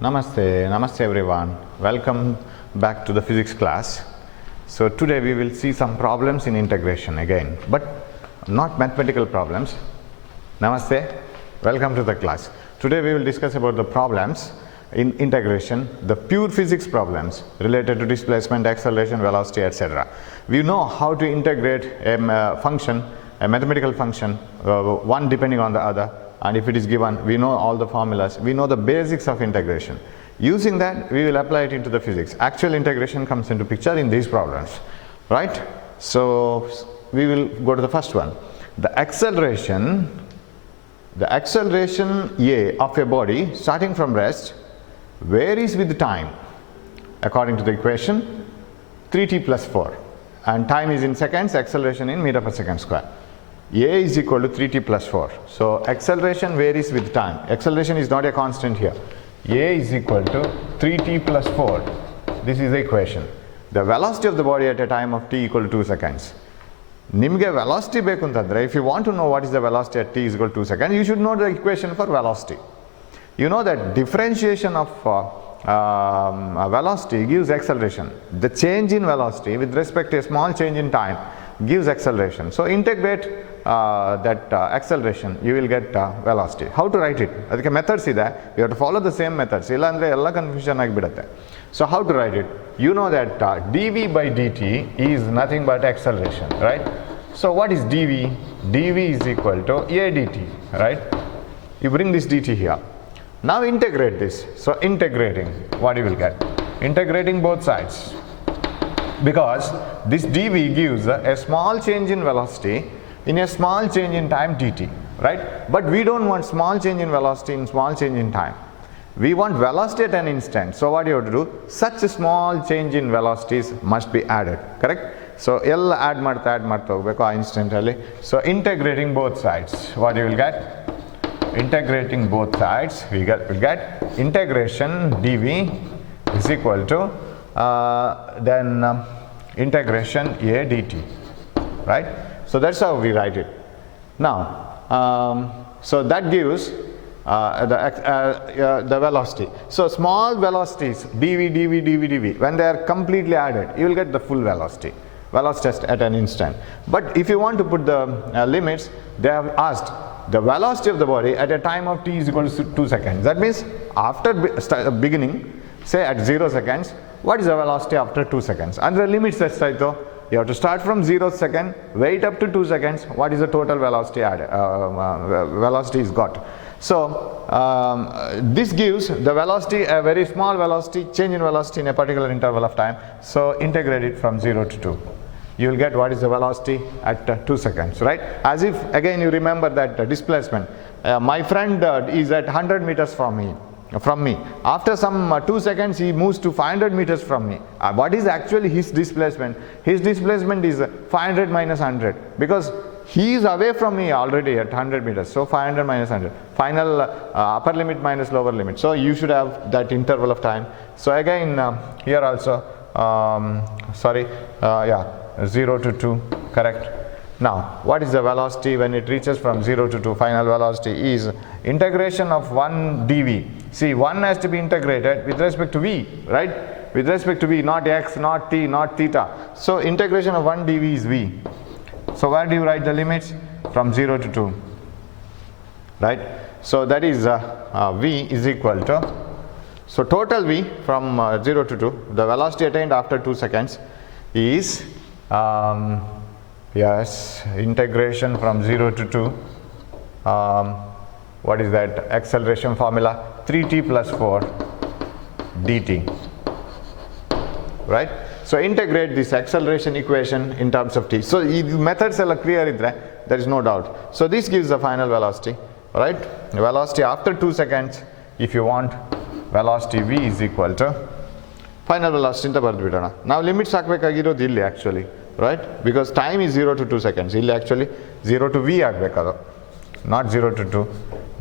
Namaste everyone. Welcome back to the physics class. So today we will see some problems in integration again, but not mathematical problems. Namaste. Welcome to the class. Today we will discuss about the problems in integration, the pure physics problems related to displacement, acceleration, velocity, etc. We know how to integrate a function, a mathematical function, one depending on the other. And if it is given, we know all the formulas, we know the basics of integration. Using that, we will apply it into the physics. Actual integration comes into picture in these problems, right? So we will go to the first one. The acceleration A of a body starting from rest varies with time according to the equation 3t plus 4, and time is in seconds, acceleration in meter per second square. A is equal to 3t plus 4. So acceleration varies with time. Acceleration is not a constant here. A is equal to 3t plus 4. This is the equation. The velocity of the body at a time of t equal to 2 seconds. Nimge velocity beku antandre, if you want to know what is the velocity at t is equal to 2 seconds, you should know the equation for velocity. You know that differentiation of velocity gives acceleration. The change in velocity with respect to a small change in time gives acceleration. So integrate that acceleration, you will get velocity. How to write it? Adike methods ide, you have to follow the same methods. Illa andre ella confusion agibidutte. So how to write it? You know that dv by dt is nothing but acceleration, right? So what is dv? dv is equal to a dt, right? You bring this dt here. Now integrate this. So integrating, what you will get? Integrating both sides. Because this dv gives a small change in velocity in a small change in time dt, right? But we don't want small change in velocity in small change in time. We want velocity at an instant. So what you have to do? Such a small change in velocities must be added, correct? So L add marta hogbeku instantly. So integrating both sides, what you will get? Integrating both sides, we get integration dv is equal to integration a dt, right? So that's how we write it. Now, so that gives the velocity. So small velocities dv, when they are completely added, you will get the full velocity test at an instant. But if you want to put the limits, they have asked the velocity of the body at a time of t is equal to 2 seconds. That means after beginning, say at 0 seconds, what is the velocity after 2 seconds? And the limits that you have to start from 0th second, wait up to 2 seconds, what is the total velocity velocity is got. So this gives the velocity, a very small velocity, change in velocity in a particular interval of time. So integrate it from 0 to 2. You will get what is the velocity at 2 seconds, right? As if again you remember that displacement. My friend is at 100 meters from me. After some 2 seconds he moves to 500 meters from me. What is actually his displacement? His displacement is 500 minus 100, because he is away from me already at 100 meters. So 500 minus 100. Final upper limit minus lower limit. So you should have that interval of time. So again here also 0 to 2, correct. Now, what is the velocity when it reaches from 0 to 2? Final velocity is integration of 1 dv. See, 1 has to be integrated with respect to v, right? With respect to v, not x, not t, not theta. So, integration of 1 dv is v. So, where do you write the limits? From 0 to 2, right? So, that is v is equal to, so total v from 0 to 2, the velocity attained after 2 seconds is integration from 0 to 2, what is that acceleration formula? 3t plus 4 dt, right? So integrate this acceleration equation in terms of t. So the methods are clear, there is no doubt. So this gives the final velocity, right? Velocity after 2 seconds, if you want, velocity v is equal to final velocity in the now limits actually, right? Because time is 0 to 2 seconds. ಇಲ್ಲಿ actually 0 to v ಆಗಬೇಕದು, not 0 to 2.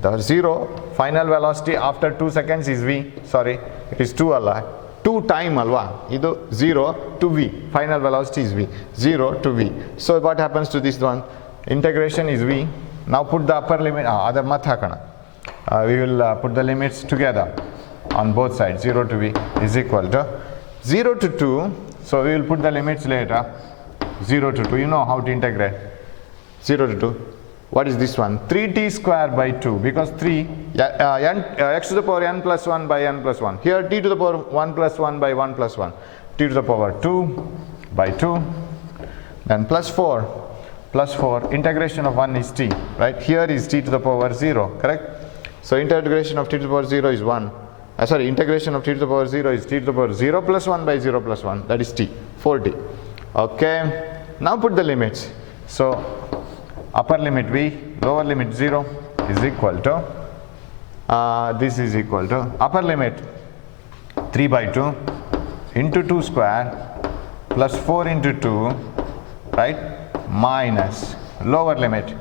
The 0 final velocity after 2 seconds is v. Sorry, it is 2 ಅಲ್ಲ, 2 time ಅಲ್ವಾ, ಇದು 0 to v. Final velocity is v. 0 to v. So what happens to this one? Integration is v. Now put the upper limit. ಅದರ ಮತ್ತೆ ಹಾಕೋಣ. We will put the limits together. on both sides. 0 to v is equal to 0 to 2. So we will put the limits later. 0 to 2, you know how to integrate. 0 to 2. What is this one? 3t square by 2, because 3 x to the power n plus 1 by n plus 1. Here t to the power 1 plus 1 by 1 plus 1. T to the power 2 by 2. Then plus 4. Plus 4. Integration of 1 is t. Right? Here is t to the power 0. Correct? So integration of t to the power 0 is 1. Integration of t to the power 0 is t to the power 0 plus 1 by 0 plus 1. That is t. 4t. Okay. Now put the limits. So upper limit v, lower limit 0 is equal to, this is equal to upper limit 3 by 2 into 2 square plus 4 into 2, right, minus lower limit,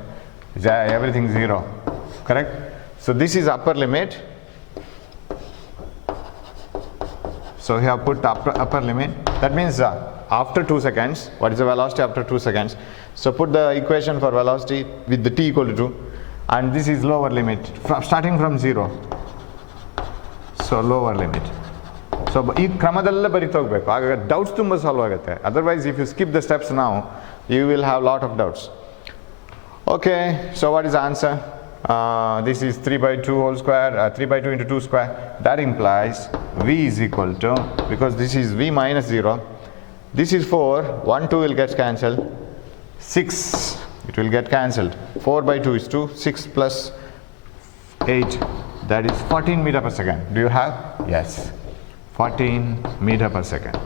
everything 0, correct? So this is upper limit. So here put upper limit. That means after 2 seconds, what is the velocity after 2 seconds? So put the equation for velocity with the t equal to 2, and this is lower limit starting from 0. So lower limit. So ಈ ಕ್ರಮದಲ್ಲೇ ಬರಿತಾ ಹೋಗಬೇಕು, ಆಗ doubts ತುಂಬ solve ಆಗುತ್ತೆ. Otherwise if you skip the steps now, you will have lot of doubts. Okay, so what is the answer? This is 3 by 2 whole square, 3 by 2 into 2 square. That implies v is equal to, because this is v minus 0, this is 4, 1 2 will get cancelled, 6 it will get cancelled, 4 by 2 is 2, 6 plus 8, that is 14 meter per second. Do you have? Yes, 14 meter per second.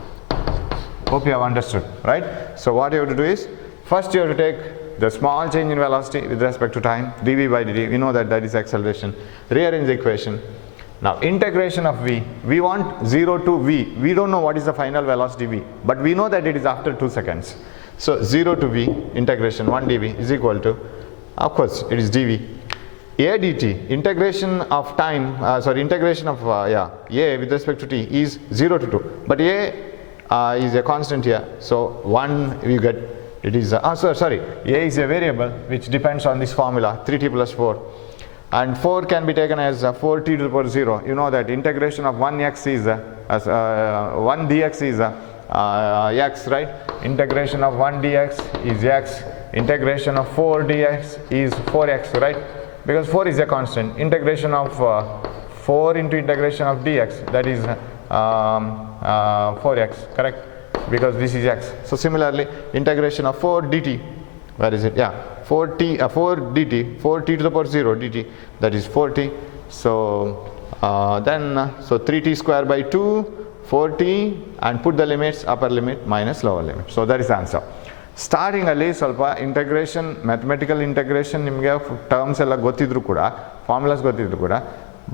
Hope you have understood, right? So what you have to do is, first you have to take the small change in velocity with respect to time, dv by dt, we know that that is acceleration. Rearrange the equation. Now integration of v, we want 0 to v, we don't know what is the final velocity v, but we know that it is after 2 seconds. So 0 to v, integration 1 dv is equal to, of course it is dv. A dt, integration of time, integration of a with respect to t is 0 to 2, but a is a constant here, so 1 you get, it is a is a variable which depends on this formula 3t plus 4, and 4 can be taken as 4t to the power 0. You know that integration of 1x is 1 dx is x, right? Integration of 1 dx is x, integration of 4 dx is 4x, right? Because 4 is a constant. Integration of 4 into integration of dx, that is 4x, correct? Because this is x. So similarly, integration of 4 dt, where is it? 4 dt, 4t to the power 0 dt, that is 4t. So so 3t square by 2, 4t, and put the limits, upper limit minus lower limit. So that is the answer. Starting ಅಲ್ಲಿ ಸ್ವಲ್ಪ integration, mathematical integration ನಿಮಗೆ terms ಎಲ್ಲ ಗೊತ್ತಿದ್ರು ಕೂಡ, formulas ಗೊತ್ತಿದ್ರು ಕೂಡ,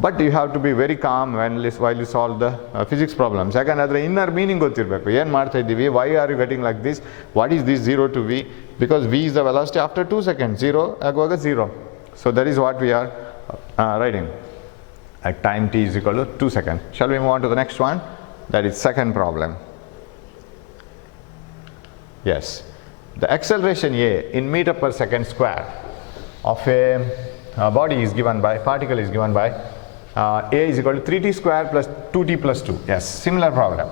but you have to be very calm while you solve the physics problems. ಯಾಕಂದರೆ ಅದರ ಇನ್ನರ್ ಮೀನಿಂಗ್ ಗೊತ್ತಿರಬೇಕು, ಏನು ಮಾಡ್ತಾ ಇದ್ದೀವಿ, why are you getting like this, what is this 0 to v, because v is the velocity after 2 seconds, 0 ಆಗುವಾಗ 0. So that is what we are writing at time t is equal to 2 seconds. Shall we move on to the next one? That is second problem. Yes. The acceleration a in meter per second square of a body is given by, particle is given by a is equal to 3t square plus 2t plus 2. Yes, similar problem.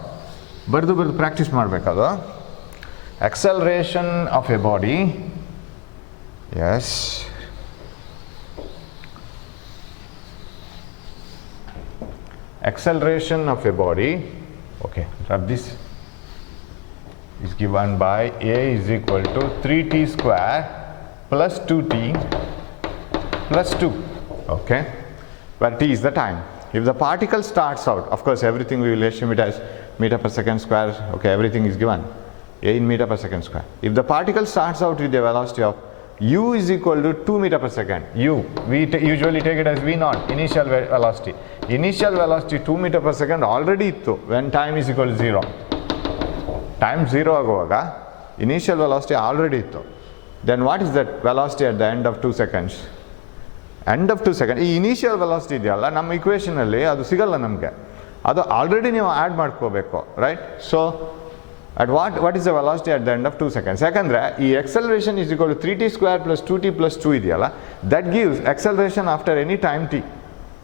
Bardu practice ಮಾಡಬೇಕದು. Acceleration of a body, yes, acceleration of a body, okay, rub this, is given by a is equal to 3t square plus 2t plus 2, okay, where t is the time. If the particle starts out, of course everything we will assume it as meter per second square, okay, everything is given, a in meter per second square. If the particle starts out with a velocity of u is equal to 2 meter per second, u, we usually take it as v naught, initial velocity. Initial velocity 2 meter per second already ittu when time is equal to 0. Time 0 ಆಗುವಾಗ initial velocity already ಇತ್ತು. Then what is that velocity at the end of 2 seconds? End of 2 seconds, ಈ initial velocity ಇದೆಯಲ್ಲ ನಮ್ಮ ಇಕ್ವೇಷನಲ್ಲಿ ಅದು ಸಿಗಲ್ಲ ನಮಗೆ, ಅದು already ನೀವು ಆ್ಯಡ್ ಮಾಡ್ಕೋಬೇಕು, right? So at what is the velocity at the end of 2 seconds? ಯಾಕಂದರೆ ಈ acceleration is equal to 3t square plus 2t plus 2 ಇದೆಯಲ್ಲ, that gives acceleration after any time t,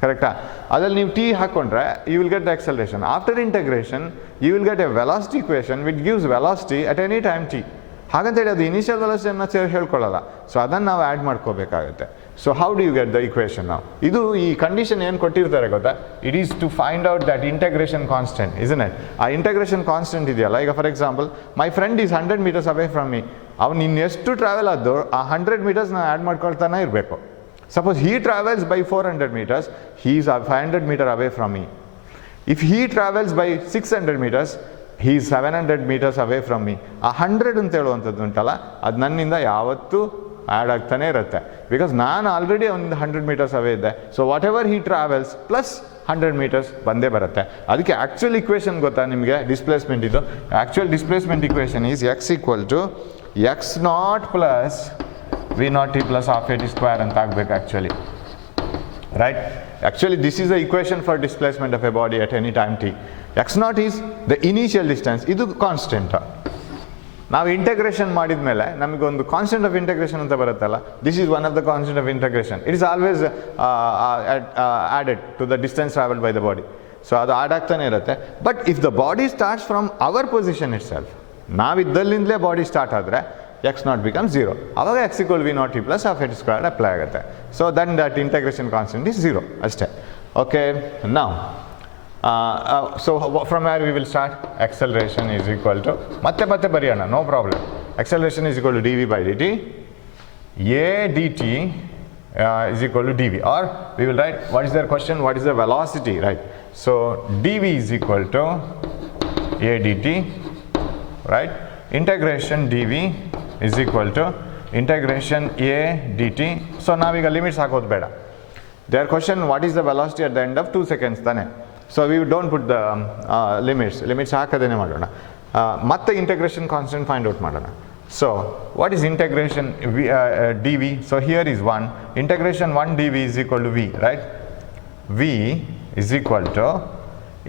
ಕರೆಕ್ಟಾ? ಅದ್ರಲ್ಲಿ ನೀವು t ಹಾಕೊಂಡ್ರೆ you will get the acceleration. After integration you will get a velocity equation which gives velocity at any time t. ಹಾಗಂತೇಳಿ ಅದು initial ವೆಲಾಸಿಟಿಯನ್ನು ಹೇಳ್ಕೊಳ್ಳಲ್ಲ. So ಅದನ್ನು ನಾವು add ಮಾಡ್ಕೋಬೇಕಾಗುತ್ತೆ. So how do you get the equation ನಾವು? ಇದು ಈ condition ಏನು ಕೊಟ್ಟಿರ್ತಾರೆ ಗೊತ್ತಾ? It is to find out that integration constant, isn't it? ಆ ಇಂಟಗ್ರೇಷನ್ ಕಾನ್ಸ್ಟೆಂಟ್ ಇದೆಯಲ್ಲ, ಈಗ for example my friend is 100 meters away from me. ಅವ್ನು ಇನ್ನೆಷ್ಟು ಟ್ರಾವೆಲ್ ಆದ್ದು ಆ 100 meters ನಾನು ಆ್ಯಡ್ ಮಾಡ್ಕೊಳ್ತಾನೆ ಇರಬೇಕು. Suppose he travels by 400 meters, he is 500 meters away from me. If he travels by 600 meters, he is 700 meters away from me. ಆ 100 ಅಂತ ಹೇಳುವಂಥದ್ದು ಉಂಟಲ್ಲ, ಅದು ನನ್ನಿಂದ ಯಾವತ್ತೂ ಆ್ಯಡ್ ಆಗ್ತಾನೆ ಇರುತ್ತೆ. ಬಿಕಾಸ್ ನಾನು ಆಲ್ರೆಡಿ ಒಂದು 100 meters ಅವೇ ಇದ್ದೆ. So what ever he travels plus 100 meters ಬಂದೇ ಬರುತ್ತೆ. ಅದಕ್ಕೆ ಆ್ಯಕ್ಚುಯಲ್ ಇಕ್ವೇಷನ್ ಗೊತ್ತಾ ನಿಮಗೆ? ಡಿಸ್ಪ್ಲೇಸ್ಮೆಂಟ್ ಇದು. Actual displacement equation is x equal to x0 plus v0 t plus half a t square ಅಂತ ಆಗಬೇಕು actually, right? Actually this is the equation for displacement of a body at any time t. x0 is the initial distance. ಇದು constant. ನಾವು integration ಮಾಡಿದ ಮೇಲೆ ನಮಗೊಂದು constant of integration ಅಂತ ಬರುತ್ತಲ್ಲ, this is one of the constant of integration. It is always added to the distance travelled by the body. So ಅದು add ಆಗ್ತಾನೆ ಇರುತ್ತೆ. But if the body starts from our position itself, ನಾವಿದ್ದಲ್ಲಿಂದಲೇ body start ಆದರೆ x0 becomes 0. ಆವಾಗ x equal v0 t plus half a t squared apply ಆಗುತ್ತೆ. So then that integration constant is 0 ಅಷ್ಟೇ. Okay, now so from where we will start? acceleration is equal to ಮತ್ತೆ ಬರೆಯೋಣ, no problem. acceleration is equal to dv by dt, a dt is equal to dv, or we will write, what is their question, what is the velocity, right? So dv is equal to a dt, right? Integration dv is equal to integration a dt. So ನಾವೀಗ limits ಹಾಕೋದು ಬೇಡ. their question, what is the velocity at the end of 2 seconds ತಾನೆ? So we don't put the limits ಹಾಕದೇನೆ ಮಾಡೋಣ. ಮತ್ತೆ integration constant find out ಮಾಡೋಣ. So what is integration dv? so here is 1, integration 1 dv is equal to v, right? v is equal to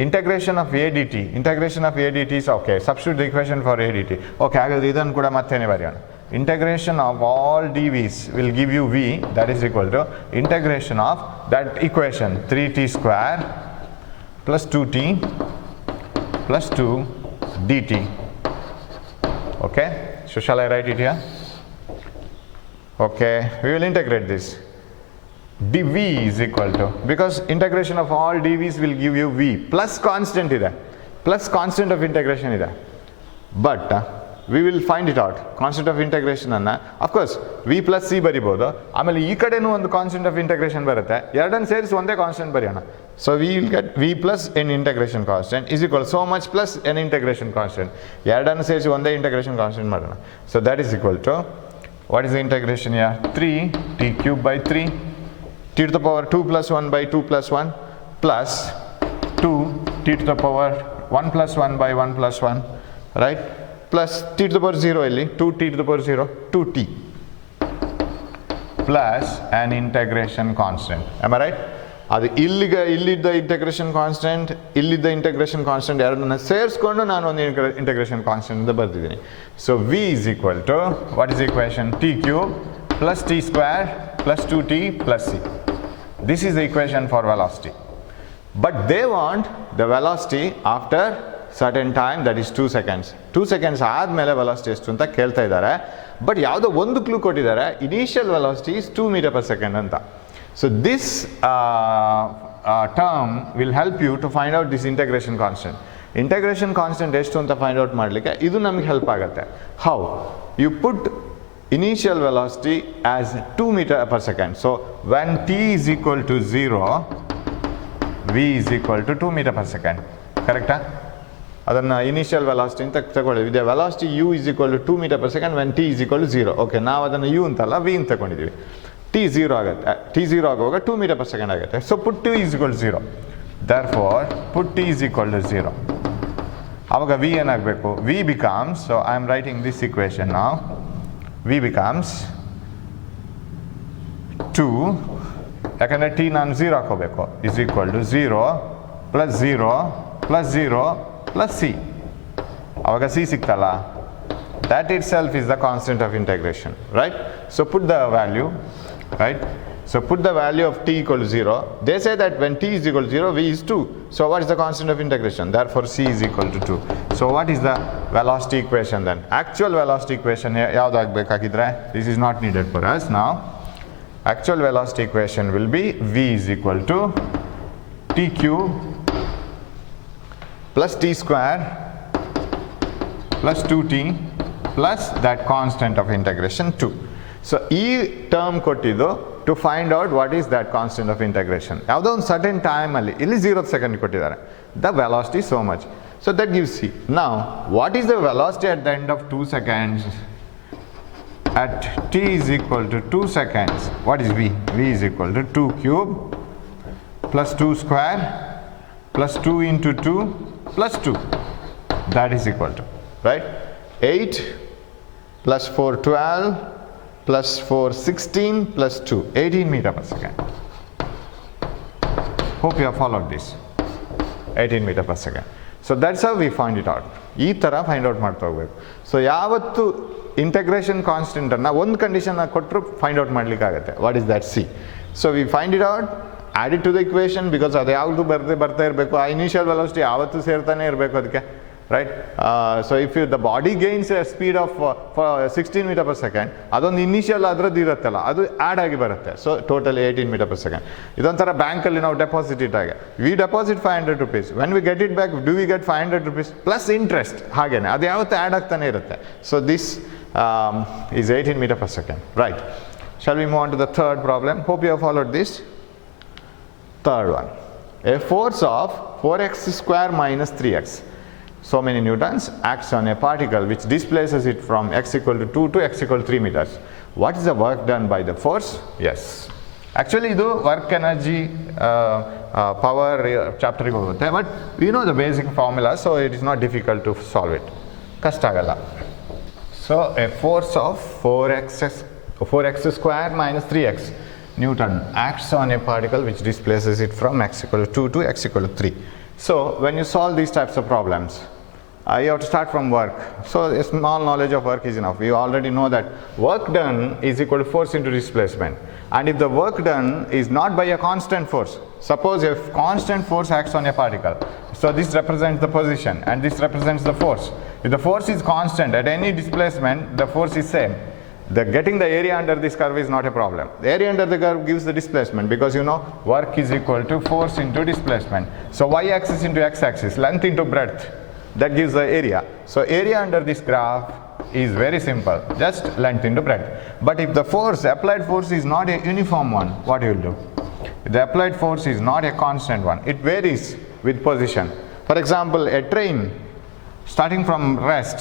integration of a dt. integration of a dt is okay, substitute the equation for a dt. okay, ಹಾಗಾದ್ರೆ ಇದನ್ನು ಕೂಡ ಮತ್ತೇನೆ ಬರೆಯೋಣ. integration of all dv's will give you v, that is equal to integration of that equation 3t square plus 2t plus 2 dt. okay, so shall I write it here? okay, we will integrate this. dv is equal to, because integration of all dv's will give you v plus constant ಇದೆ, plus constant of integration ಇದೆ. but we will find it out. constant of integration ಅನ್ನ of course v plus c ಬರಿಬೋದು, ಆಮೇಲೆ ಈ ಕಡೆನೂ ಒಂದು constant of integration ಬರುತ್ತೆ, ಎರಡನ್ನು ಸೇರಿಸಿ ಒಂದೇ ಕಾನ್ಸ್ಟೆಂಟ್ ಬರೆಯೋಣ. So we will get v plus n integration constant is equal so much plus n integration constant, ಎರಡನ್ನು ಸೇರಿಸಿ ಒಂದೇ ಇಂಟಗ್ರೇಷನ್ ಕಾನ್ಸ್ಟೆಂಟ್ ಮಾಡೋಣ. so that is equal to, what is the integration here? 3 t cube by 3 t to the power 2 plus 1 by 2 plus 1 plus 2 t to the power 1 plus 1 by 1 plus 1, right? plus t to the power 0 ಇಲ್ಲಿ 2t to the power 0 2t plus an integration constant. am I right? ಅದು ಇಲ್ಲಿದ್ದ integration constant, ಇಲ್ಲಿದ್ದ integration constant ಎರಡನ್ನ ಸೇರಿಸ್ಕೊಂಡು ನಾನು ಒಂದು integration constant ಅಂತ ಬರ್ತಿದ್ದೀನಿ. So v is equal to, what is the equation? t cube plus t square plus 2t plus c. this is the equation for velocity. but they want the velocity after certain time, that is 2 seconds. 2 seconds ಆದಮೇಲೆ velocity ಎಷ್ಟು ಅಂತ ಕೇಳ್ತಾ ಇದ್ದಾರೆ. But ಯಾವುದೋ ಒಂದು clue ಕೊಟ್ಟಿದ್ದಾರೆ, initial velocity is 2 meter per second ಅಂತ. So this term will help you to find out this integration constant. Integration constant ಎಷ್ಟು ಅಂತ ಫೈಂಡ್ ಔಟ್ ಮಾಡಲಿಕ್ಕೆ ಇದು ನಮಗೆ ಹೆಲ್ಪ್ ಆಗುತ್ತೆ. How? You put initial velocity as 2 meter per second. so when t is equal to 0, v is equal to 2 meter per second. ಕರೆಕ್ಟಾ? ಅದನ್ನು initial velocity ಅಂತ ತಗೊಳ್ಳಿದ್ವಿ. The velocity u is equal to 2 meter per second when t is equal to 0. Okay, ನಾವು ಅದನ್ನು u ಅಂತಲ್ಲ v ಅಂತ ತಗೊಂಡಿದ್ದೀವಿ. t 0 ಆಗುತ್ತೆ, t 0 ಆಗುವಾಗ 2 meter per second ಆಗುತ್ತೆ. So put t is equal to 0. therefore put t is equal to 0. ಆವಾಗ v ಏನಾಗಬೇಕು? v becomes, so I am writing this equation now, v becomes 2, ಯಾಕಂದರೆ t ನಾನು 0 ಹಾಕೋಬೇಕು, is equal to 0 plus 0 plus 0 plus c. ಆವಾಗ c ಸಿಕ್ತಲ್ಲ, that itself is the constant of integration, right? so put the value, right? So put the value of t equal to 0. They say that when t is equal to 0, v is 2. So what is the constant of integration? Therefore c is equal to 2. So what is the velocity equation then? Actual velocity equation, this is not needed for us now. Actual velocity equation will be v is equal to t cube plus t square plus 2t plus that constant of integration 2. So e term kottidu to find out what is that constant of integration. Yavado on certain time alli illi 0th second kottidare. The velocity is so much. So that gives c. Now what is the velocity at the end of 2 seconds? At t is equal to 2 seconds, what is v? V is equal to 2 cube plus 2 square plus 2 into 2 plus 2. That is equal to, right? 8 plus 4 12 plus 4 16 plus 2 18 meter per second. Hope you have followed this. 18 meter per second. So that's how we find it out. ಈ ತರ find out ಮಾಡ್ತಾ ಹೋಗ್ಬೇಕು. So ಯಾವತ್ತು integration constant ಅನ್ನ ಒಂದು condition ಕೊಟ್ಟರು find out ಮಾಡ್ಲಿಕ್ಕೆ ಆಗುತ್ತೆ. What is that C? So we find it out, add it to the equation, because ಅದು ಯಾವುದು ಬರ್ತಾ ಇರಬೇಕು, ಆ ಇನಿಷಿಯಲ್ ವೆಲಾಸಿಟಿ ಯಾವತ್ತೂ ಸೇರ್ತಾನೆ ಇರಬೇಕು ಅದಕ್ಕೆ, right? So if the body gains a speed of 16 meter per second, ಅದೊಂದು ಇನಿಷಿಯಲ್ ಅದ್ರದ್ದು ಇರುತ್ತಲ್ಲ, ಅದು ಆ್ಯಡ್ ಆಗಿ ಬರುತ್ತೆ. So total 18 meter per second. ಇದೊಂಥರ ಬ್ಯಾಂಕಲ್ಲಿ ನಾವು ಡೆಪಾಸಿಟ್ ಇಟ್ಟಾಗೆ, we deposit 500 rupees, when we get it back do we get 500 rupees plus interest, ಹಾಗೇನೆ ಅದು ಯಾವತ್ತೂ ಆ್ಯಡ್ ಆಗ್ತಾನೆ ಇರುತ್ತೆ. So this is 18 meter per second, right? Shall we move on to the third problem? Hope you have followed this. Third one, a force of 4x square minus 3x, so many newtons, acts on a particle which displaces it from x equal to 2 to x equal to 3 meters. What is the work done by the force? Yes, actually idu work energy power chapter ge hogutte, but we know the basic formula, so it is not difficult to solve it, kashta agalla. So a force of 4x square minus 3x Newton acts on a particle which displaces it from x equal to 2 to x equal to 3. So when you solve these types of problems, you have to start from work. So a small knowledge of work is enough. We already know that work done is equal to force into displacement. And if the work done is not by a constant force, suppose if constant force acts on a particle, so this represents the position and this represents the force. If the force is constant at any displacement, the force is same. Getting the area under this curve is not a problem. The area under the curve gives the displacement, because you know work is equal to force into displacement. So y-axis into x-axis, length into breadth, that gives the area. So area under this graph is very simple, just length into breadth. But if the force, applied force, is not a uniform one, what you will do? If the applied force is not a constant one, it varies with position. For example, a train starting from rest,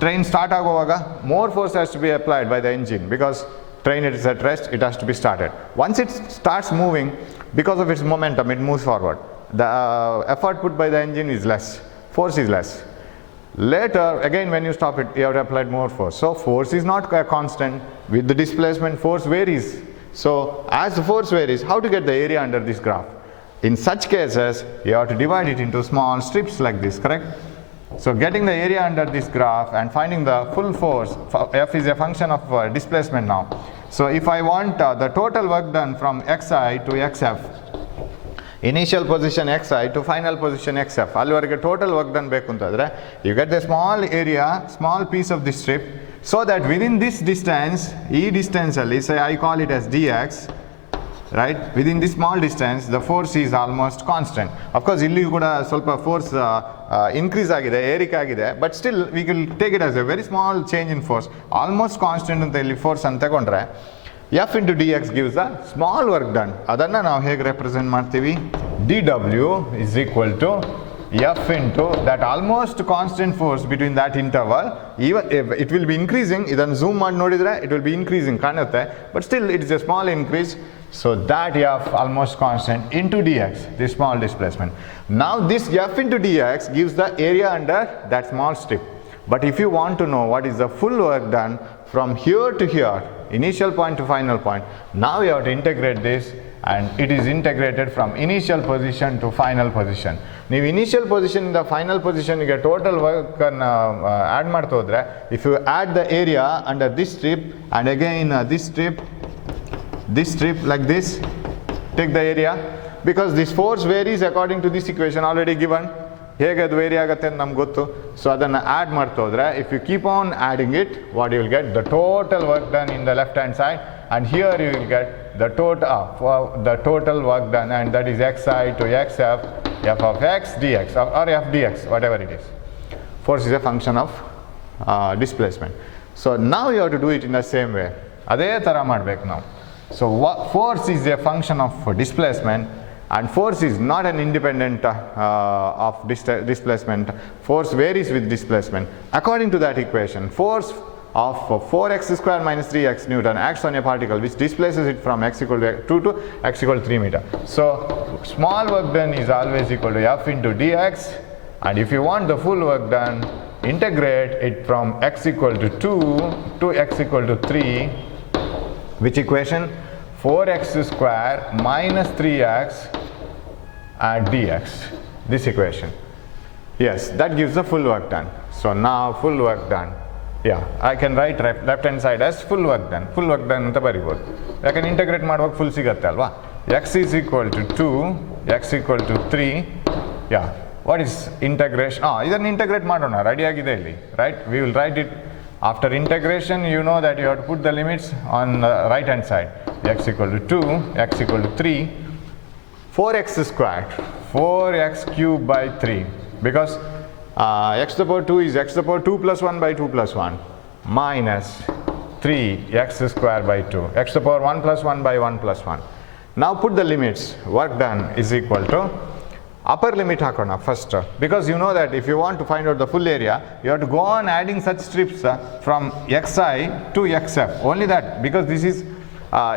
train start agovaga more force has to be applied by the engine, because train is at rest, it has to be started. Once it starts moving, because of its momentum, it moves forward. The effort put by the engine is less, force is less. Later again when you stop it, you have to apply more force. So force is not a constant. With the displacement, force varies. So as the force varies, how to get the area under this graph? In such cases, you have to divide it into small strips like this, correct? So getting the area under this graph and finding the full force, F is a function of displacement now. So if I want the total work done from xi to xf, initial position xi to final position xf, allivarige total work done beku antadre, you get the small area, small piece of this strip, so that within this distance, e distance alli, say I call it as dx, right? Within this small distance, the force is almost constant. Of course, illi kuda ಸ್ವಲ್ಪ force increase ಆಗಿದೆ, ಏರಿಕೆ ಆಗಿದೆ, but still we will take it as a very small change in force, almost constant ಅಂತ ಇಲ್ಲಿ force ಅಂತ ತಗೊಂಡ್ರೆ, F into dx gives the small work done. ಅದನ್ನ ನಾವು ಹೇಗೆ represent ಮಾಡ್ತೀವಿ? dw is equal to F into that almost constant force between that interval. Even if it will be increasing, ಇದನ್ನು zoom ಮಾಡಿ ನೋಡಿದ್ರೆ it will be increasing ಕಾಣುತ್ತೆ, but still it is a small increase. So that F almost constant into dx, this small displacement. Now this F into dx gives the area under that small strip. But if you want to know what is the full work done from here to here, initial point to final point, now you have to integrate this, and it is integrated from initial position to final position. ನೀವು initial position ಇಂದ final ಪೊಸಿಷನ್ಗೆ total work ಅನ್ನು add ಮಾಡ್ತಾ ಹೋದ್ರೆ, if you add the area under this strip and again this strip this strip like this, take the area, because this force varies according to this equation already given. ಹೇಗೆ ಅದು very ಆಗುತ್ತೆ ಅಂತ ನಮ್ಗೆ ಗೊತ್ತು. So ಅದನ್ನು add ಮಾಡ್ತಾ ಹೋದರೆ, if you keep on adding it, what you will get the total work done in the left hand side, and here you will get the total work done, and that is xi to xf, f of x dx or f dx, whatever it is. Force is a function of displacement. So now you have to do it in the same way. ಅದೇ ಥರ ಮಾಡಬೇಕು ನಾವು. So force is a function of displacement, and force is not an independent of displacement. Force varies with displacement. According to that equation, force of 4x square minus 3x Newton acts on a particle which displaces it from x equal to 2 to x equal to 3 meter. So small work done is always equal to f into dx, and if you want the full work done, integrate it from x equal to 2 to x equal to 3. Which equation? 4x square minus 3x and dx. This equation. Yes, that gives the full work done. So now full work done. Yeah, I can write left hand side as full work done. Full work done anta baribodu. I can integrate ಮಾಡುವಾಗ full ಸಿಗುತ್ತೆ ಅಲ್ವಾ? x is equal to 2, x equal to 3. Yeah, what is integration? ಇದನ್ನು integrate ಮಾಡೋಣ, ready ಆಗಿದೆ ಇಲ್ಲಿ, right? We will write it. After integration, you know that you have to put the limits on the right hand side. X equal to 2, x equal to 3, 4x squared, 4x cubed by 3, because x to the power 2 is x to the power 2 plus 1 by 2 plus 1, minus 3x squared by 2, x to the power 1 plus 1 by 1 plus 1. Now put the limits. Work done is equal to upper limit hakona first, because you know that if you want to find out the full area, you have to go on adding such strips from xi to xf. Only that, because this is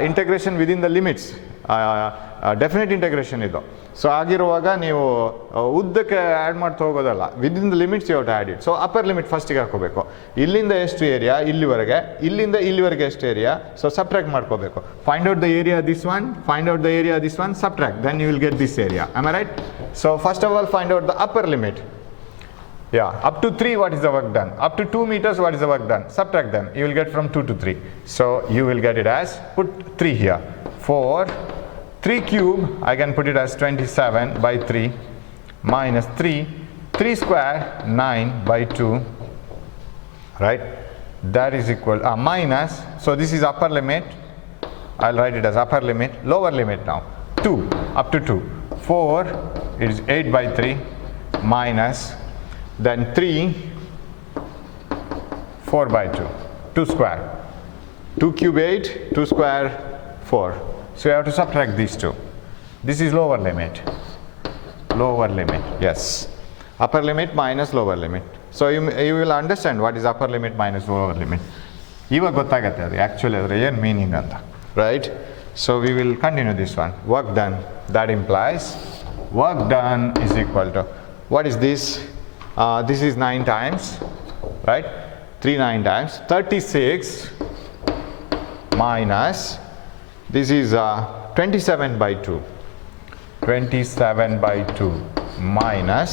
integration within the limits, definite integration ಇದು. So ಆಗಿರುವಾಗ ನೀವು ಉದ್ದಕ್ಕೆ add ಮಾಡ್ತಾ ಹೋಗೋದಲ್ಲ, within the limits you have to add it. So upper limit ಫಸ್ಟಿಗೆ ಹಾಕೋಬೇಕು. ಇಲ್ಲಿಂದ ಎಷ್ಟು ಏರಿಯಾ ಇಲ್ಲಿವರೆಗೆ, ಇಲ್ಲಿಂದ ಇಲ್ಲಿವರೆಗೆ ಎಷ್ಟು ಏರಿಯಾ, ಸೊ ಸಬ್ಟ್ರಾಕ್ಟ್ ಮಾಡ್ಕೋಬೇಕು. Find out the area this one, find out the area this one, subtract, then you will get this area. Am I right? So first of all find out the upper limit. Yeah, up to 3 what is the work done? Up to 2 meters what is the work done? Subtract them. You will get from 2 to 3. So you will get it as, put 3 here. 4, 3 cube, I can put it as 27 by 3 minus 3, 3 square 9 by 2, right? That is equal, minus, so this is upper limit. I'll write it as upper limit. Lower limit now, 2, up to 2. 4, it is 8 by 3 minus, then 3, 4 by 2, 2 square, 2 cube 8, 2 square 4. So you have to subtract these two. This is lower limit. Lower limit, yes. Upper limit minus lower limit. So you will understand what is upper limit minus lower limit. Ivaga gottagutte adu actually adra ಏನು meaning anta, right? So we will continue this one. Work done, that implies work done is equal to, what is this? This is 9 times, right? 3 9 times, 36 minus, this is 27 by 2, 27 by 2 minus,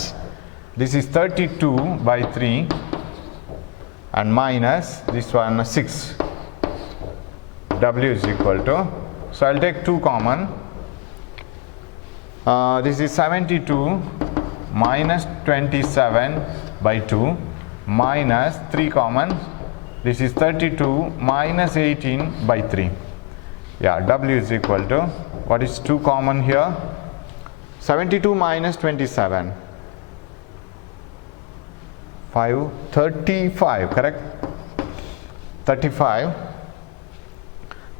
this is 32 by 3 and minus this one 6. W is equal to, so I'll take 2 common, this is 72 minus 27 by 2 minus 3 common, this is 32 minus 18 by 3. Yeah, W is equal to, what is 2 common here? 72 minus 27, 5, 35, correct? 35,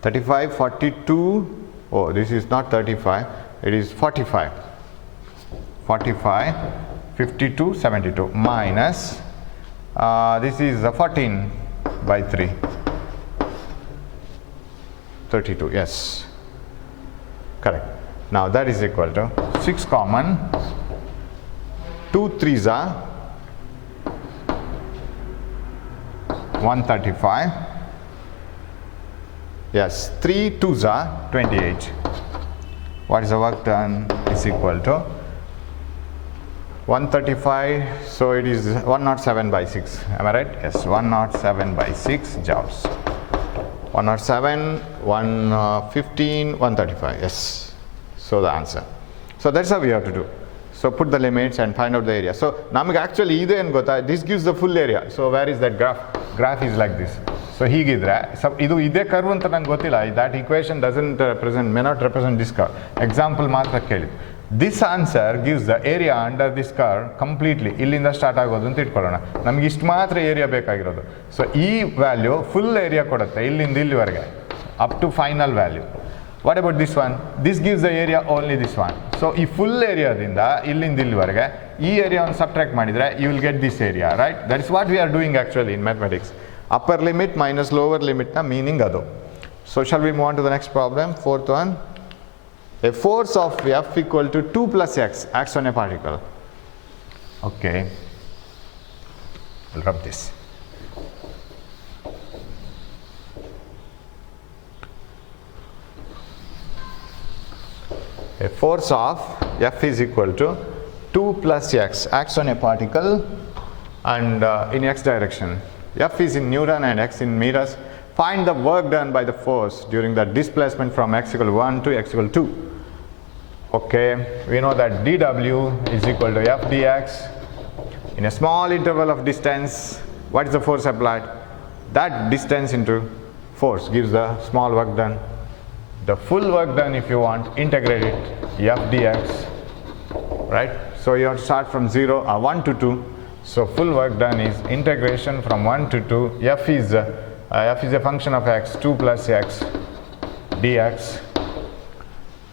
35, 42, oh this is not 35, it is 45, 45, 52, 72 minus, this is 14 by 3, 32, yes, correct. Now that is equal to 6 common, 2 3s are 135, yes, 3 2s are 28. What is the work done is equal to 135, so it is 107 by 6, am I right? Yes, 107 by 6 joules. 107, 115, 135. Yes. So the answer. So that's how we have to do. So put the limits and find out the area. So naಮಗೆ actually ಇದೆ ಏನು ಗೊತ್ತಾ, this gives the full area. So where is that graph? Graph is like this. So ಹೀಗಿದ್ರೆ ಇದು ಇದೇ curve ಅಂತ ನಂಗೆ ಗೊತ್ತಿಲ್ಲ. That equation doesn't represent, may not represent this curve. Example ಮಾತ್ರ ಕೇಳಿ. This answer gives the area under this curve completely. ಇಲ್ಲಿಂದ start ಆಗೋದು ಅಂತ ಇಟ್ಕೊಳ್ಳೋಣ. ನಮ್ಗೆ ಇಷ್ಟು ಮಾತ್ರ ಏರಿಯಾ ಬೇಕಾಗಿರೋದು. ಸೊ ಈ ವ್ಯಾಲ್ಯೂ ಫುಲ್ ಏರಿಯಾ ಕೊಡುತ್ತೆ ಇಲ್ಲಿಂದ ಇಲ್ಲಿವರೆಗೆ up to final value. What about this one? This gives the area only this one. So ಈ ಫುಲ್ ಏರಿಯಾದಿಂದ ಇಲ್ಲಿಂದ ಇಲ್ಲಿವರೆಗೆ ಈ ಏರಿಯಾವನ್ನು ಸಬ್ಟ್ರಾಕ್ಟ್ ಮಾಡಿದರೆ you will get this area, right? That is what we are doing actually in mathematics. Upper limit minus lower limit na meaning adu. So shall we move on to the next problem? Fourth one. A force of F equal to 2 plus x acts on a particle. Okay. I'll rub this. A force of F is equal to 2 plus x acts on a particle and in x direction. F is in Newton and x in meters. Find the work done by the force during the displacement from x equal 1 to x equal 2. Okay, we know that dW is equal to F dx. In a small interval of distance, what is the force applied? That distance into force gives the small work done. The full work done, if you want, integrate it, F dx, right? So you have to start from 0, 1 to 2. So full work done is integration from 1 to 2. F is a function of x, 2 plus x dx,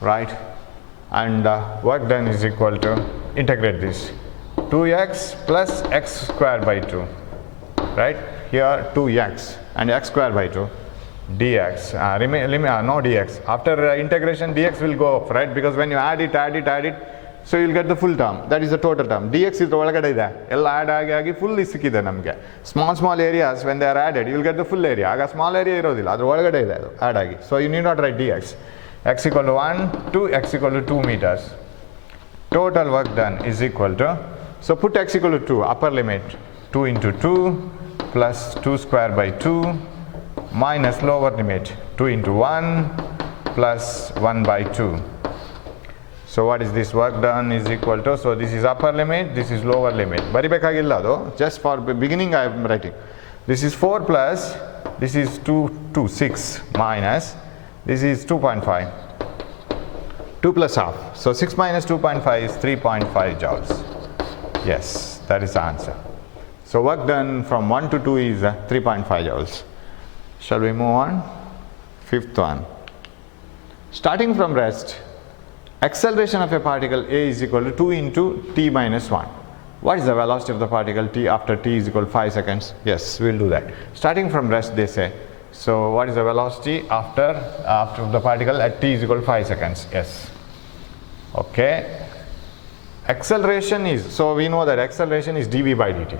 right? And work done is equal to, integrate this, 2x plus x square by 2, right? Here 2x and x square by 2 dx, no dx. After integration dx will go off, right? Because when you add it, so you'll get the full term. That is the total term. Dx is ಒಳಗಡೆ ಇದೆ ಎಲ್ಲ add ಆಗಿ full ಸಿಕ್ಕಿದೆ ನಮಗೆ. Small areas when they are added you will get the full area. ಆಗ small area ಇರೋದಿಲ್ಲ, ಅದ್ರ ಒಳಗಡೆ ಇದೆ ಅದು ಆಡ್ ಆಗಿ. So you need not write dx. X equal to 1 to x equal to 2 meters. Total work done is equal to, so put x equal to 2, upper limit 2 into 2 plus 2 square by 2 minus lower limit 2 into 1 plus 1 by 2. So what is this work done is equal to, so this is upper limit, this is lower limit. ಬರಿಬೇಕಾಗಿಲ್ಲ ಅದು, just for beginning I am writing. This is 4 plus, this is 2, 6 minus, this is 2.5. 2 plus half. So 6 minus 2.5 is 3.5 joules. Yes, that is the answer. So work done from 1 to 2 is 3.5 joules. Shall we move on? Fifth one. Starting from rest, acceleration of a particle A is equal to 2 into t minus 1. What is the velocity of the particle t after t is equal to 5 seconds? Yes, we'll do that. Starting from rest they say. So what is the velocity after the particle at t is equal to 5 seconds? Yes. Okay. Acceleration is, so we know that acceleration is dv by dt.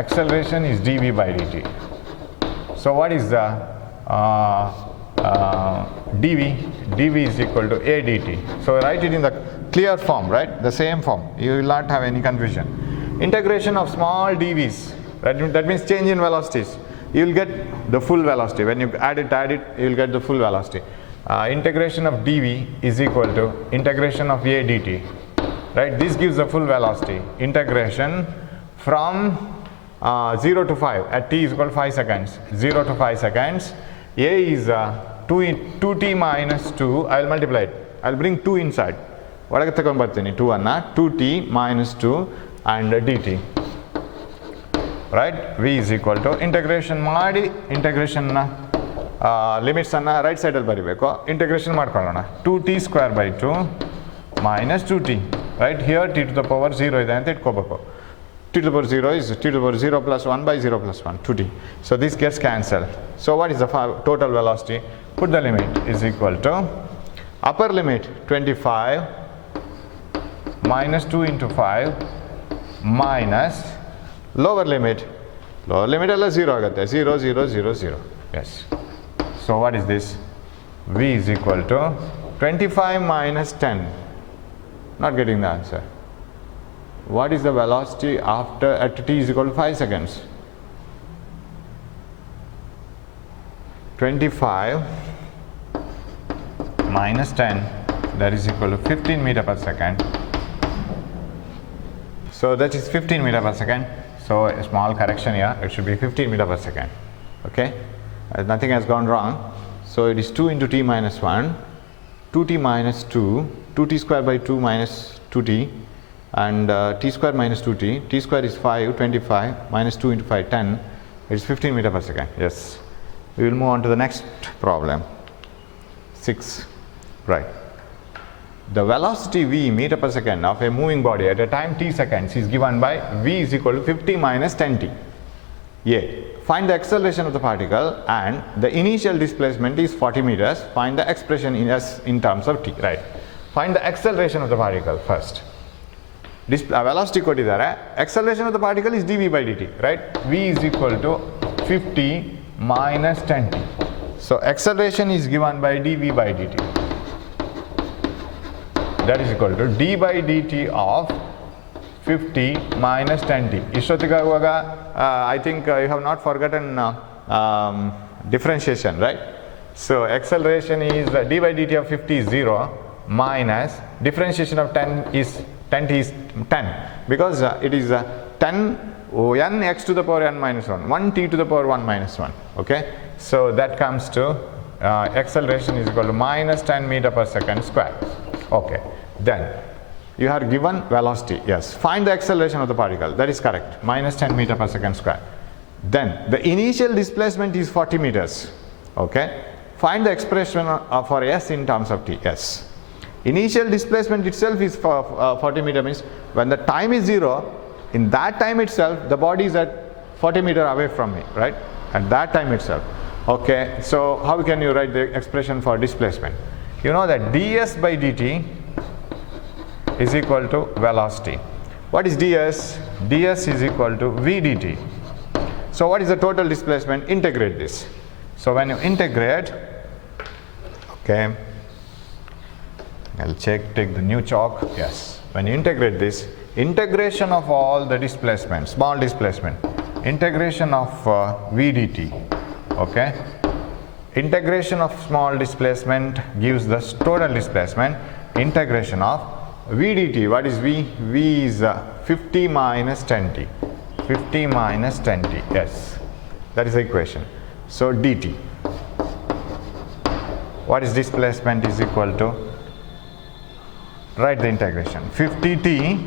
Acceleration is dv by dt. So what is the dv? dv is equal to a dt. So write it in the clear form, right? The same form. You will not have any confusion. Integration of small dv's, that means change in velocities. You will get the full velocity. When you add it, you will get the full velocity. Integration of dv is equal to integration of a dt, right? This gives the full velocity. Integration from 0 to 5 at t is equal to 5 seconds. 0 to 5 seconds. A is 2t minus 2. I will multiply it. I will bring 2 inside. ಒಳಗೆ ತಗೊಂಡು ಬರ್ತೀನಿ 2 ಅನ್ನ 2t minus 2 and dt. Right? V is equal to integration ಮಾಡಿ integration limits ಅನ್ನ right side ಅಲ್ಲಿ ಬರಿಬೇಕು. Integration ಮಾಡ್ಕೊಳ್ಳೋಣ. 2t square by 2 minus 2t. Right? Here t to the power 0 ಇದೆ ಅಂತ ಇಟ್ಕೋಬೇಕು. T to the power 0 is t to the power 0 plus 1 by 0 plus 1, 2t. So this gets cancelled. So what is the total velocity? Put the limit is equal to upper limit 25 minus 2 into 5 minus lower limit ಎಲ್ಲ 0 ಆಗುತ್ತೆ. 0, 0, 0, 0. Yes. So what is this? V is equal to 25 minus 10. Not getting the answer. What is the velocity after at t is equal to 5 seconds? 25 minus 10, that is equal to 15 meter per second. So that is 15 meter per second. So a small correction here, it should be 15 meter per second. Okay, nothing has gone wrong. So it is 2 into t minus 1, 2t minus 2, 2t square by 2 minus 2t, and t square minus 2t. T square is 5, 25 minus 2 into 5, 10. It is 15 meter per second. Yes. We will move on to the next problem. 6. Right. The velocity v meter per second of a moving body at a time t seconds is given by v is equal to 50 minus 10t. A. Find the acceleration of the particle and the initial displacement is 40 meters. Find the expression in s in terms of t. Right. Find the acceleration of the particle first. Velocity ಕೊಟ್ಟಿದ್ದಾರೆ, acceleration of the particle is dv by dt, right? V is equal to 50 minus 10t. So acceleration is given by dv by dt. That is equal to d by dt of 50 minus 10t. ಇಷ್ಟೊತ್ತಿಗಾಗುವಾಗ I think you have not forgotten differentiation, right? So acceleration is d by dt of 50 is 0 minus differentiation of 10 is 10t is 10, because it is 10 n x to the power n minus 1, 1 t to the power 1 minus 1. Okay, so that comes to acceleration is equal to minus 10 meter per second square. Okay, then you are given velocity. Yes, find the acceleration of the particle. That is correct, minus 10 meter per second square. Then the initial displacement is 40 meters. Okay, find the expression for s in terms of t. Yes, initial displacement itself is for 40 meter, means when the time is 0, in that time itself the body is at 40 meter away from me, right? At that time itself. Okay, so how can you write the expression for displacement? You know that ds by dt is equal to velocity. What is ds? ds is equal to v dt. So what is the total displacement? Integrate this. So when you integrate, okay, I'll take the new chalk. Yes, when you integrate this, integration of all the displacement, small displacement, integration of v dt, okay, integration of small displacement gives the total displacement. Integration of v dt, what is v? V is 50 minus 10t, 50 minus 10t. Yes, that is the equation. So dt, what is displacement is equal to, write the integration, 50t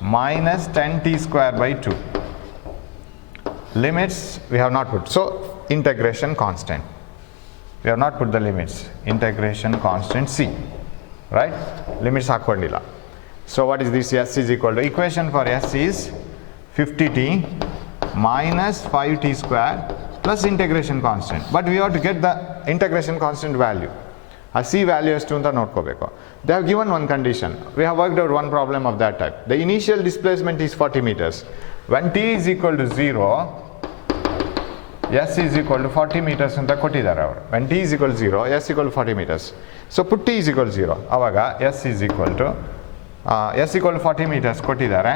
minus 10t square by 2. Limits we have not put, so integration constant, we have not put the limits. Integration constant c, right? Limits ಹಾಕೊಂಡಿಲ್ಲ. So what is this? S is equal to, equation for s is 50t minus 5t square plus integration constant, but we have to get the integration constant value. A c value ಎಷ್ಟು ಅಂತ ನೋಡ್ಕೋಬೇಕು. They have given one condition. We have worked out one problem of that type. The initial displacement is 40 meters. When t is equal to 0, s is equal to 40 meters ಅಂತ ಕೊಟ್ಟಿದ್ದಾರೆ ಅವರು. When t is equal to 0, s equal to 40 meters. So put t is equal to 0. ಆವಾಗ s is equal to 40 meters ಕೊಟ್ಟಿದ್ದಾರೆ.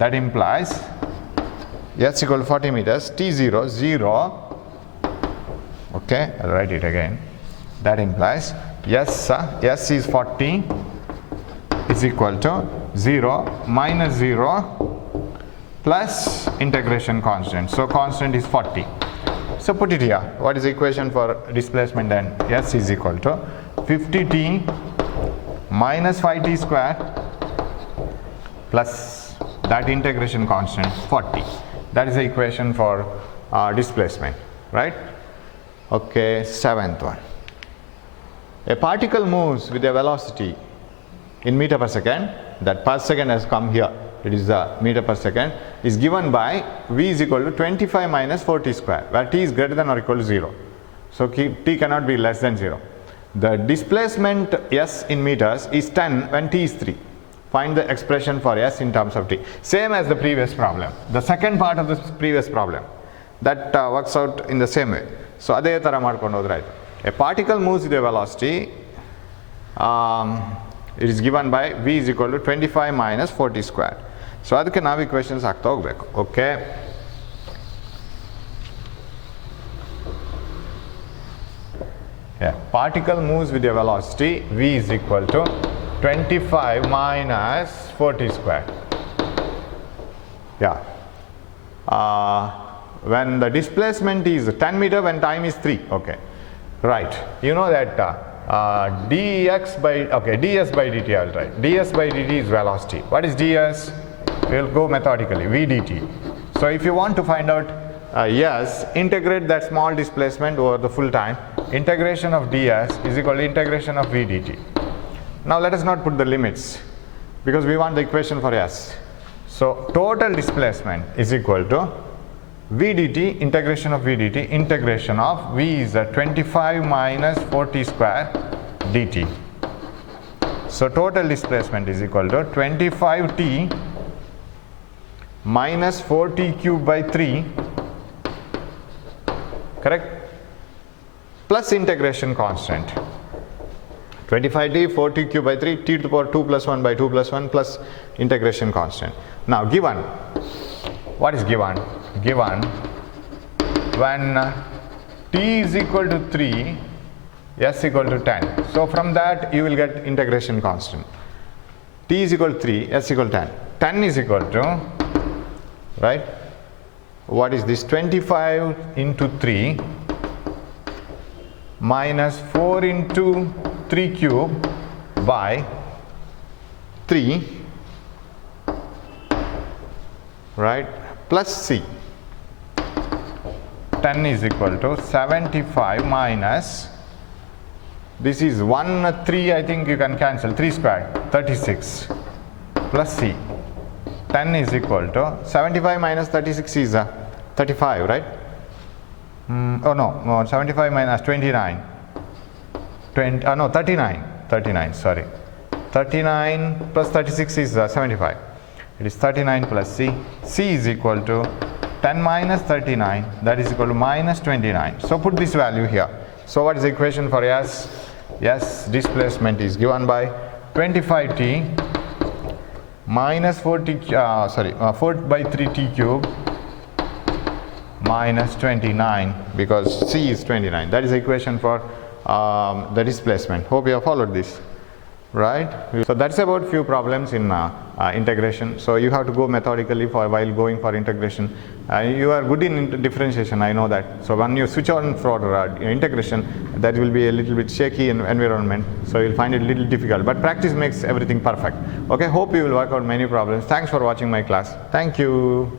That implies s equal to 40 meters, t 0, 0. Okay, I'll write it again. That implies s is 40 is equal to 0 minus 0 plus integration constant. So constant is 40. So put it here. What is the equation for displacement then? S is equal to 50t minus 5t square plus that integration constant 40. That is the equation for displacement, right? Okay, 7th one. A particle moves with a velocity in meter per second, that per second has come here, it is the meter per second, is given by v is equal to 25 minus 4t square, where t is greater than or equal to 0. So t cannot be less than 0. The displacement s in meters is 10 when t is 3. Find the expression for s in terms of t. Same as the previous problem. The second part of the previous problem. That works out in the same way. So ಅದೇ ಥರ ಮಾಡ್ಕೊಂಡು ಹೋದ್ರೆ ಆಯಿತು. A particle moves with a velocity, it is given by v is equal to 25 minus 40 square. So ಅದಕ್ಕೆ ನಾವು equations ಹಾಕ್ತಾ ಹೋಗಬೇಕು. Okay. Yeah, particle moves with a velocity v is equal to 25 minus 40 square. Yeah. When the displacement is 10 meter, when time is 3. Okay. Right. You know that ds by dt I will write. ds by dt is velocity. What is ds? We will go methodically. v dt. So if you want to find out yes, integrate that small displacement over the full time. Integration of ds is equal to integration of v dt. Now let us not put the limits because we want the equation for s. So total displacement is equal to v dt, integration of v dt, integration of v is 25 minus 40 square dt. So total displacement is equal to 25t minus 40 cube by 3, correct, plus integration constant. 25t, 40 cube by 3, t to the power 2 plus 1 by 2 plus 1 plus integration constant. Now given, what is given? Given when t is equal to 3, s equal to 10. So from that you will get integration constant. T is equal to 3, s equal to 10. 10 is equal to, right, what is this, 25 into 3 minus 4 into 3 cube by 3, right, plus c. 10 is equal to 75 minus, this is 1 3, I think you can cancel, 3 squared, 36 plus c. 10 is equal to 75 minus 36 is 35, right? Oh no, 75 minus 29, 39, sorry. 39 plus 36 is 75. It is 39 plus c. c is equal to 10 minus 39, that is equal to minus 29. So put this value here. So what is the equation for s? Yes, displacement is given by 25t minus 4 by 3 t cube minus 29, because c is 29. That is the equation for the displacement. Hope you have followed this, right? So that's about few problems in integration. So you have to go methodically while going for integration. You are good in differentiation, I know that. So when you switch on for integration, that will be a little bit shaky environment, so you'll find it a little difficult, but practice makes everything perfect. Okay, hope you will work out many problems. Thanks for watching my class. Thank you.